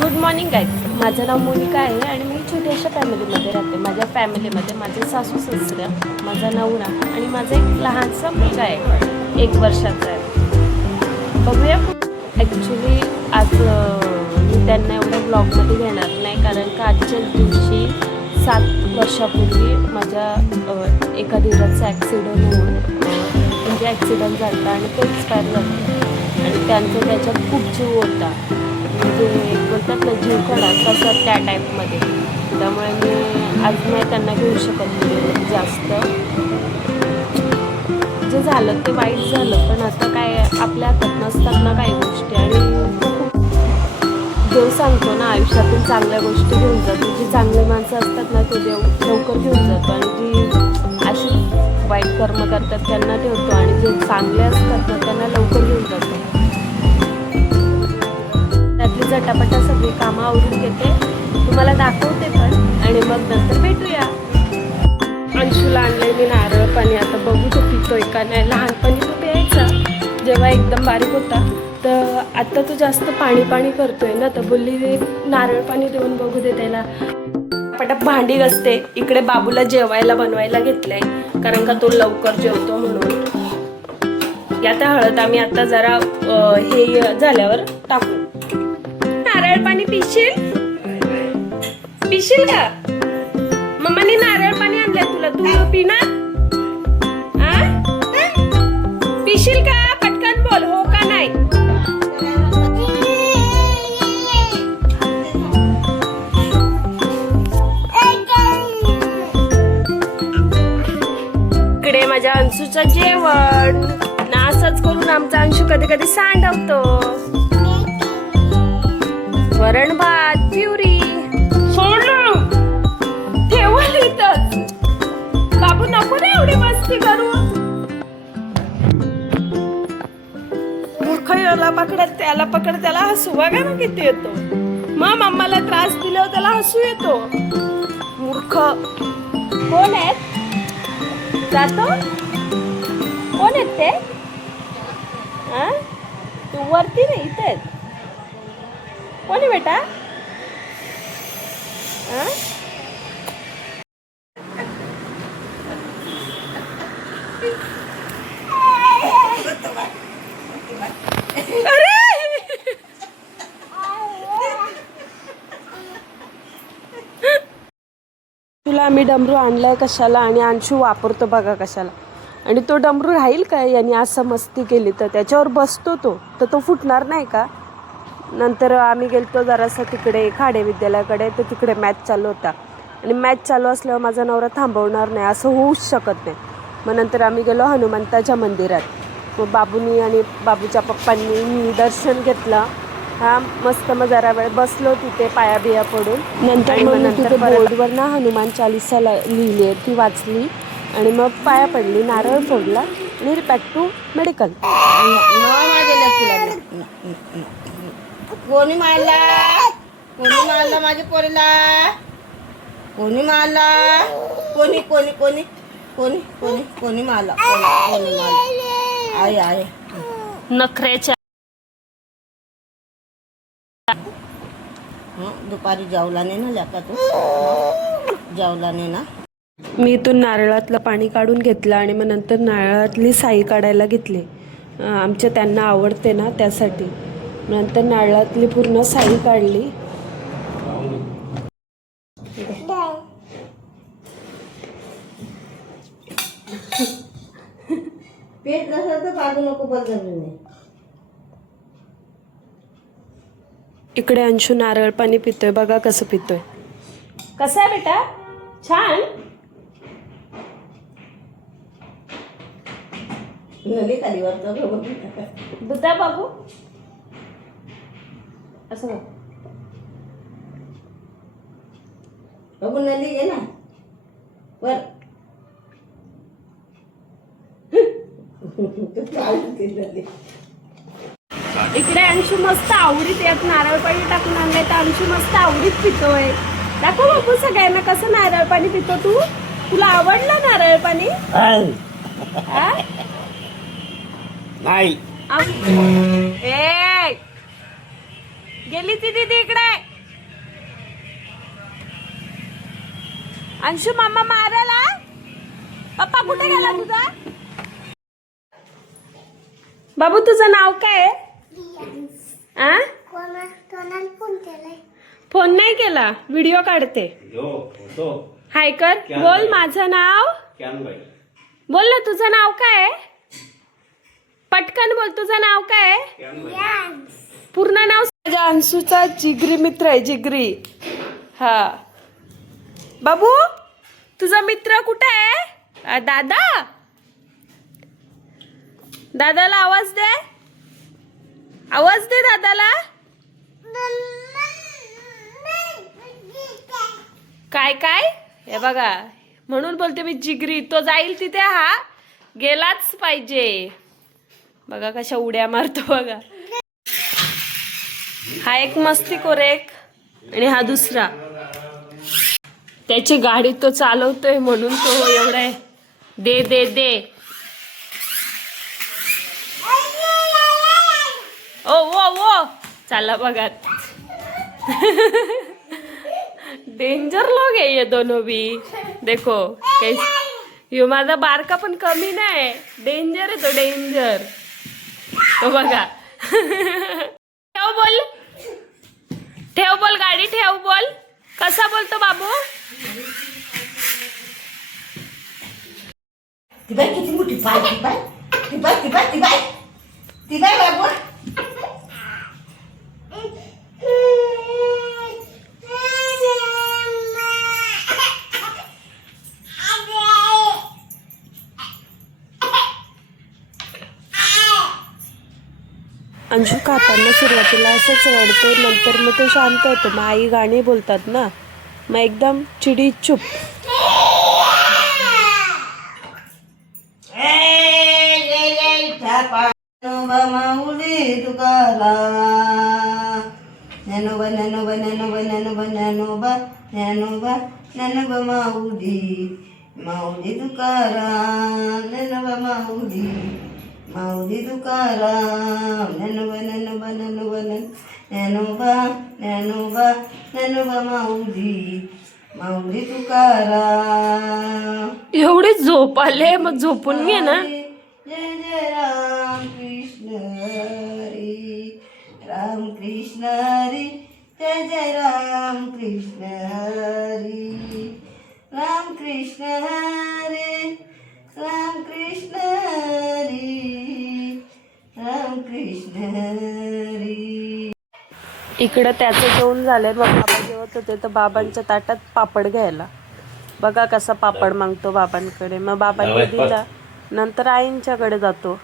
Good morning guys. माझं नाव मोनिका आहे आणि मी छोट्याशा फॅमिलीमध्ये राहते. माझ्या फॅमिलीमध्ये माझे सासू सासरे, माझा नवरा आणि माझा एक लहानसा मुलगा आहे, 1 वर्षाचा आहे. बघूया. ॲक्च्युली आज मी त्यांना एवढ्या ब्लॉगमध्ये घेणार नाही, कारण का आजच्याच दिवशी 7 वर्षापूर्वी माझ्या एका दिवसाचा ॲक्सिडेंट होऊन म्हणजे ॲक्सिडेंट झाला आणि ते एक्सपायर झाले आणि त्यांचा त्याच्यात खूप जीव होता. म्हणजे बोलतात ना जीव खडा तसं त्या टाईपमध्ये. त्यामुळे मी आज नाही त्यांना घेऊ शकत नाही जास्त. जे झालं ते वाईट झालं, पण आता काय आपल्या हातात नसतात ना काही गोष्टी. आणि देव सांगतो ना आयुष्यातून चांगल्या गोष्टी घेऊन जातो. जी चांगली माणसं असतात ना तो देव लवकर घेऊन जातो आणि जी अशी वाईट कर्म करतात त्यांना ठेवतो आणि जे चांगले असतात ना त्यांना लवकर घेऊन जातो. त्यातली झटापटा सगळी कामं आवरून घेते, तुम्हाला दाखवते पण, आणि मग नंतर भेटूया. अंशूला आणलंय मी नारळ पाणी. आता बघू तो पितोय का नाही. लहानपणी तो प्यायचा जेव्हा एकदम बारीक होता, तर आता तो जास्त पाणी करतोय ना, तर बोलली नारळ पाणी देऊन बघू दे त्याला. पटापट भांडी घासते. इकडे बाबूला जेवायला बनवायला घेतलंय, कारण का तो लवकर जेवतो म्हणून. आता हळद आम्ही आता जरा हे झाल्यावर टाकू. नारळ पाणी पिशील का? मम्माने नारळ पाणी आणलंय तुला, तू पिणार? पिशील का? पटकन बोल, हो का नाही. इकडे माझ्या अंशूचं जेवण ना. असंच करून आमचा अंशू कधी कधी सांडवतो. वरण भात, प्युरी. सोडलं ठेवलं इथंच. बाबू नको ना एवढी मस्ती करू. मूर्ख, याला पकडत त्याला पकड, त्याला हसू बघा ना किती येतो. मग मम्माला त्रास दिल्यावर त्याला हसू येतो. मूर्ख. कोण आहेत? जातो कोण आहेत ते? तू वरती नाही, इथे कोण आहे बेटा? तुला आम्ही डमरू आणलाय कशाला आणि अंशू वापरतो बघा कशाला. आणि तो डमरू राहील का यांनी असं मस्ती केली तर? त्याच्यावर बसतो तो, तर तो फुटणार नाही का? नंतर आम्ही गेलतो जरासं तिकडे खाडे विद्यालयाकडे, तर तिकडे मॅच चालू होता आणि मॅच चालू असल्यावर माझा नवरा थांबवणार नाही, असं होऊच शकत नाही. मग नंतर आम्ही गेलो हनुमंताच्या मंदिरात. मग बाबूनी आणि बाबूच्या पप्पांनी मी दर्शन घेतलं. मस्त मग जरा वेळ बसलो तिथे पाया बिया पडून. नंतर बोर्डवर ना हनुमान चालीसा लिहिली आहे, ती वाचली आणि मग पाया पडली, नारळ फोडला आणि बॅक टू मेडिकल. कोणी मारला माझ्या पोरीला? कोणी मारला? कोणी मारला? आहे नखऱ्याच्या. दुपारी जेवला नाही ना लेका? तू जेवला नाही ना? मी इथून नारळातलं पाणी काढून घेतलं आणि मग नंतर नारळातली साई काढायला घेतली. आमच्या त्यांना आवडते ना त्यासाठी. नंतर नारळातली पूर्ण साई काढली. पेट नसलं तर पाजू नको बदलून. इकडे अंशू नारळ पाणी पितोय बघा कसं पितोय. कसं आहे बेटा? छान. नली खाली वरचा दुधा बाबू असं बाबू नली घे ना वर. इकडे अंशू मस्त आवडीत यात नारळ पाणी टाकून आणलंय, तर अंशू मस्त आवडीत पितोय. दाखव बाबू सगळ्यांना कसं नारळ पाणी पितो तू. तुला आवडलं नारळ पाणी? नाही. गेली ती दीदी इकडे. अंशू मामा मारायला. पप्पा कुठे गेला तुझा? बाबू तुझं नाव काय आहे? आ? फोन नाही केला, व्हिडिओ काढते. हाय कर. बोल माझं नाव. बोल ना तुझं नाव काय आहे? पटकन बोल तुझं नाव काय आहे? पूर्ण नाव. माझ्या अंशूचा जिगरी मित्र आहे, जिगरी. हा बाबू तुझा मित्र कुठे आहे? दादा, दादाला आवाज दे. आवाज दे दादाला. काय काय? हे बघा, म्हणून बोलते मी जिगरी. तो जाईल तिथे हा गेलाच पाहिजे. बघा कशा उड्या मारतो बघा. हा एक मस्तीखोर एक आणि हा दुसरा. त्याची गाडी तो चालवतोय म्हणून तो एवढा दे दे दे. ओ वो वो चला बघा. डेंजर लोग है ये दोनों भी. देखो कैसे यो माझा बारका पण कमी नाही. डेंजर आहे तो, डेंजर. तो बघा. ठेव बोल, ठेव बोल, गाडी ठेव बोल. कसा बोलतो बाबू? ती बाई किती मोठी पाय. ती बाई, ती बाई, ती बाई, ती बाई, ती बाई बाबू. अंशू काकांना सुरुवातीला असंच रडतो, नंतर मग तो शांत होतो. मग आई गाणी बोलतात ना, मग एकदम चिडी चुप. माऊली तुकारा ज्ञानोबा ज्ञानोबा ज्ञानोबा ज्ञानोबा ज्ञानोबा ज्ञानोबा ज्ञानोबा माऊली माऊली तुकारा ज्ञानोबा माऊली माऊली तुकाराम ज्ञानोबा ज्ञानोबा ज्ञानोबा ज्ञानोबा ज्ञानोबा ज्ञानोबा माऊली माऊली तुकाराम. एवढी झोप आले, मग झोपून घे ना. जय जय राम कृष्ण हरी राम कृष्ण हरी जय जय राम कृष्ण हरी राम कृष्ण हरी राम कृष्ण हरी राम कृष्ण हरी. इकडं त्याचं जेवण झालंय. मग बाबा जेवत होते तर बाबांच्या ताटात पापड घ्यायला. बघा कसा पापड मागतो बाबांकडे. मग बाबांनी दिला, नंतर आईंच्याकडे जातो.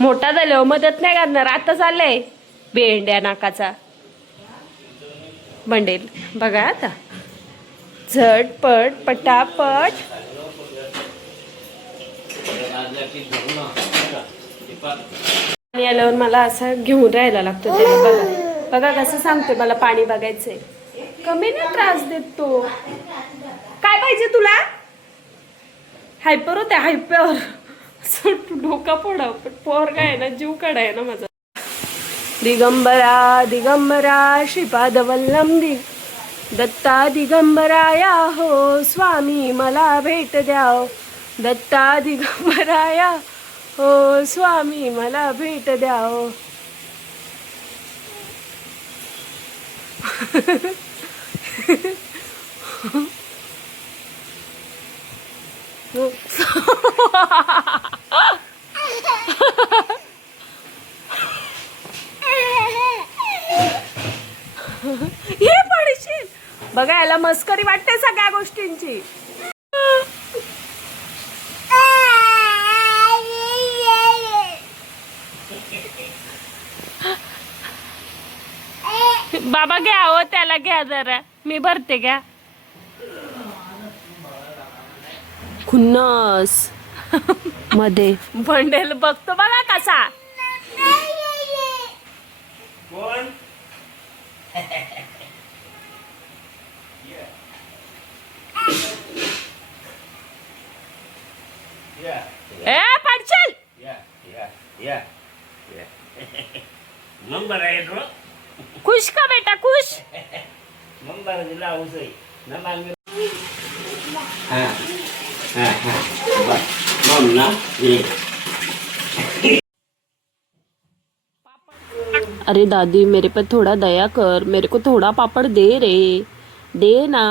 मोठा झाल्यावर मदत नाही करणार. आता चाललंय बेंड्या नाकाचा बंडेल. बघा आता झटपट पटापट. पाणी आल्यावर मला असं घेऊन राहायला लागतो त्याला. बघा बघा कसं सांगतोय मला पाणी बघायचंय. कमी नाही त्रास देत तो. काय पाहिजे तुला? हायपर होत्या, हायपर. डोका फोडा, पण पोरगा आहे ना, जीव काढाय ना माझा. दिगंबरा दिगंबरा श्रीपाद वल्लम दत्ता दिगंबराया हो स्वामी मला भेट द्याव. दत्ता दिगंबराया हो स्वामी मला भेट द्याव. हे पडशील. बघा याला मस्करी वाटते सगळ्या गोष्टींची. बाबा घ्या हो, त्याला घ्या जरा, मी भरते. घ्या. खुन्नस मध्ये बंडेल बघतो बघा कसा. ए पडचल. मग बरं आहे रो खुश का बेटा खुश. मग बरं दिला औसई ना मागे हां हां हां बस मग ना ये अरे दादी मेरे पे थोड़ा दया कर, मेरे को थोड़ा पापड़ दे रे, दे ना,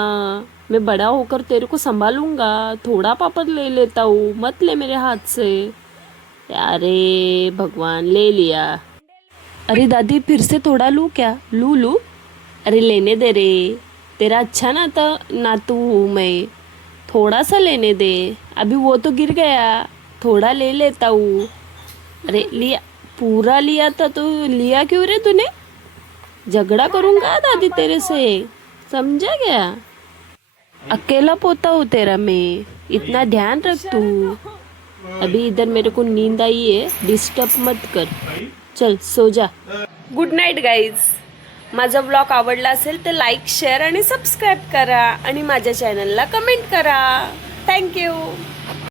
मैं बड़ा होकर तेरे को संभालूंगा, थोड़ा पापड़ ले लेता हूँ, मत ले मेरे हाथ से. अरे भगवान ले लिया. अरे दादी फिर से थोड़ा लूँ क्या, लूँ लूँ. अरे लेने दे रे, तेरा अच्छा नातू हूँ मैं, थोड़ा सा लेने दे, अभी वो तो गिर गया, थोड़ा ले लेता हूँ. अरे लिया, पूरा लिया था तो लिया क्यों रे तूने. झगड़ा करूंगा दादी तेरे से, समझा क्या. अकेला पोता हूँ तेरा मैं, इतना ध्यान रख तू. अभी इधर मेरे को नींद आई है, डिस्टर्ब मत कर, चल सो जा. Good night guys. माझा व्लॉग आवडला असेल तर लाईक शेअर आणि सबस्क्राईब करा आणि माझ्या चॅनलला कमेंट करा. थँक्यू.